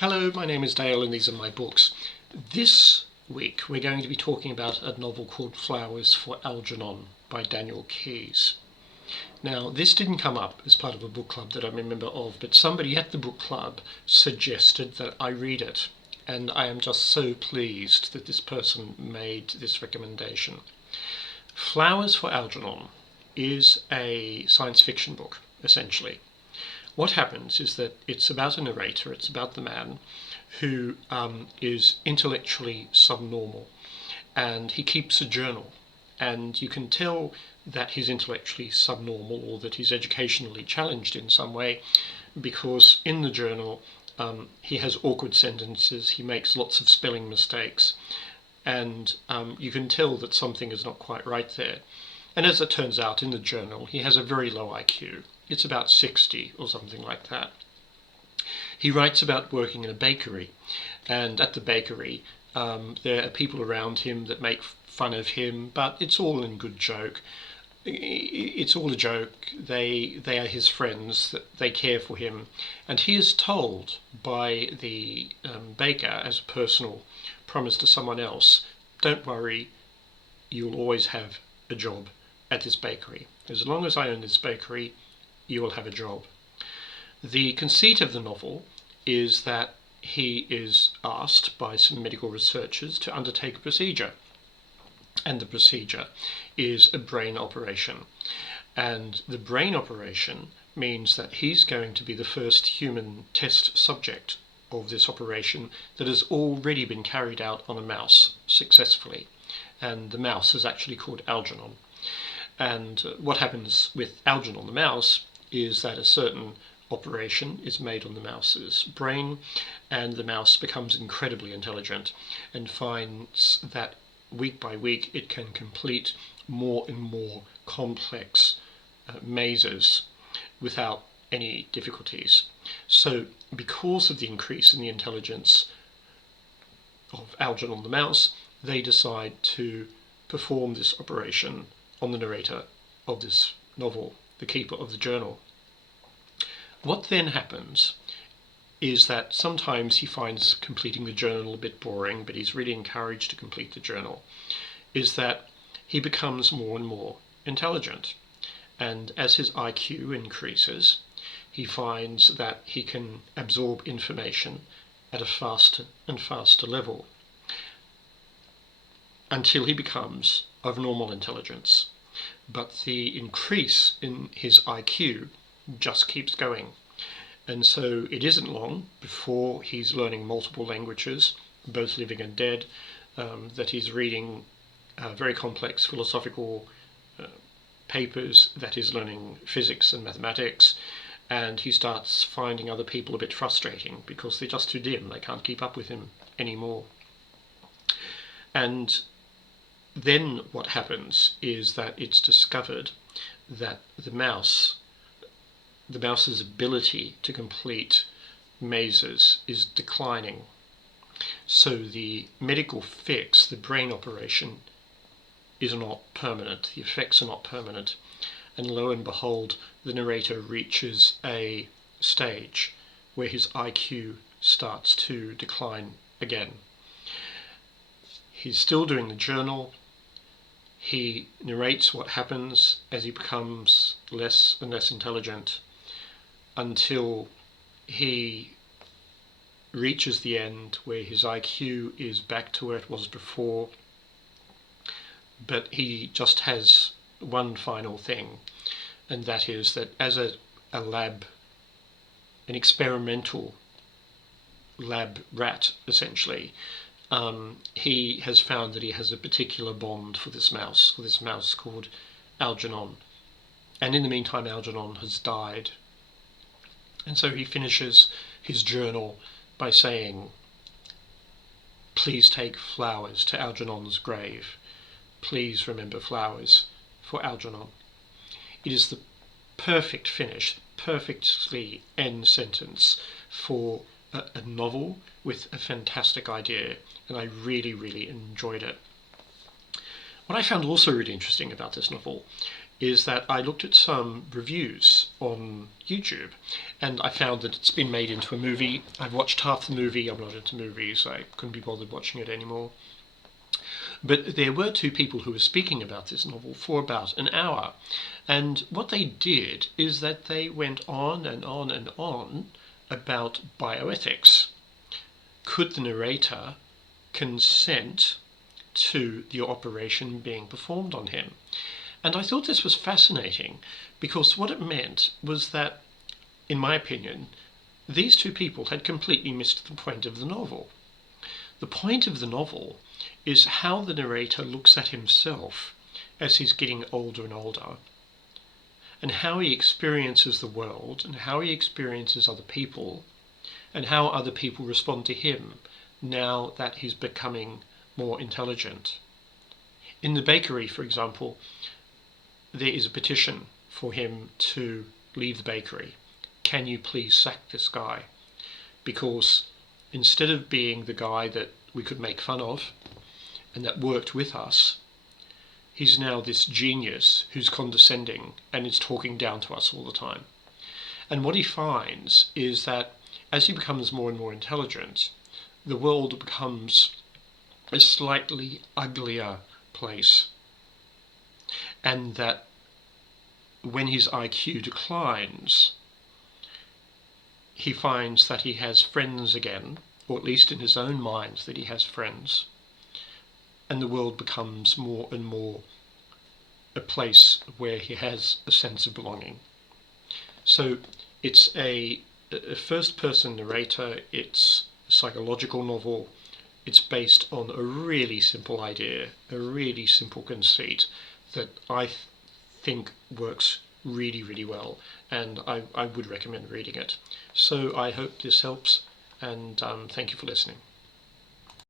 Hello, my name is Dale and these are my books. This week we're going to be talking about a novel called Flowers for Algenon by Daniel Keyes. Now, this didn't come up as part of a book club that I'm a member of, but somebody at the book club suggested that I read it, and I am just so pleased that this person made this recommendation. Flowers for Algenon is a science fiction book, essentially. What happens is that it's about a narrator, it's about the man who is intellectually subnormal, and he keeps a journal. And you can tell that he's intellectually subnormal or that he's educationally challenged in some way because in the journal he has awkward sentences, he makes lots of spelling mistakes, and you can tell that something is not quite right there. And as it turns out, in the journal, he has a very low IQ. It's about 60 or something like that. He writes about working in a bakery, and at the bakery, there are people around him that make fun of him, but it's all in good joke. It's all a joke. They are his friends. They care for him, and he is told by the baker as a personal promise to someone else, "Don't worry, you'll always have a job at this bakery. As long as I own this bakery, you will have a job." The conceit of the novel is that he is asked by some medical researchers to undertake a procedure. And the procedure is a brain operation. And the brain operation means that he's going to be the first human test subject of this operation that has already been carried out on a mouse successfully. And the mouse is actually called Algenon. And what happens with Algenon the mouse is that a certain operation is made on the mouse's brain, and the mouse becomes incredibly intelligent and finds that week by week it can complete more and more complex mazes without any difficulties. So because of the increase in the intelligence of Algenon the mouse, they decide to perform this operation on the narrator of this novel, the keeper of the journal. What then happens is that sometimes he finds completing the journal a bit boring, but he's really encouraged to complete the journal, is that he becomes more and more intelligent. And as his IQ increases, he finds that he can absorb information at a faster and faster level until he becomes of normal intelligence. But the increase in his IQ just keeps going. And so it isn't long before he's learning multiple languages, both living and dead, that he's reading very complex philosophical papers, that he's learning physics and mathematics, and he starts finding other people a bit frustrating because they're just too dim, they can't keep up with him anymore. And then what happens is that it's discovered that the mouse's ability to complete mazes is declining. So the medical fix, the brain operation, is not permanent. The effects are not permanent. And lo and behold, the narrator reaches a stage where his IQ starts to decline again. He's still doing the journal. He narrates what happens as he becomes less and less intelligent until he reaches the end where his IQ is back to where it was before, but he just has one final thing, and that is that as an experimental lab rat, essentially, he has found that he has a particular bond for this mouse called Algenon. And in the meantime, Algenon has died. And so he finishes his journal by saying, "Please take flowers to Algenon's grave. Please remember flowers for Algenon." It is the perfect finish, perfectly end sentence for a novel with a fantastic idea, and I really, really enjoyed it. What I found also really interesting about this novel is that I looked at some reviews on YouTube, and I found that it's been made into a movie. I've watched half the movie. I'm not into movies. I couldn't be bothered watching it anymore. But there were two people who were speaking about this novel for about an hour. And what they did is that they went on and on and on about bioethics. Could the narrator consent to the operation being performed on him? And I thought this was fascinating because what it meant was that, in my opinion, these two people had completely missed the point of the novel. The point of the novel is how the narrator looks at himself as he's getting older and older, and how he experiences the world, and how he experiences other people, and how other people respond to him now that he's becoming more intelligent. In the bakery, for example, there is a petition for him to leave the bakery. Can you please sack this guy? Because instead of being the guy that we could make fun of and that worked with us, he's now this genius who's condescending and is talking down to us all the time. And what he finds is that as he becomes more and more intelligent, the world becomes a slightly uglier place. And that when his IQ declines, he finds that he has friends again, or at least in his own mind that he has friends, and the world becomes more and more a place where he has a sense of belonging. So it's a first-person narrator, it's a psychological novel, it's based on a really simple idea, a really simple conceit that I think works really, really well, and I would recommend reading it. So I hope this helps, and thank you for listening.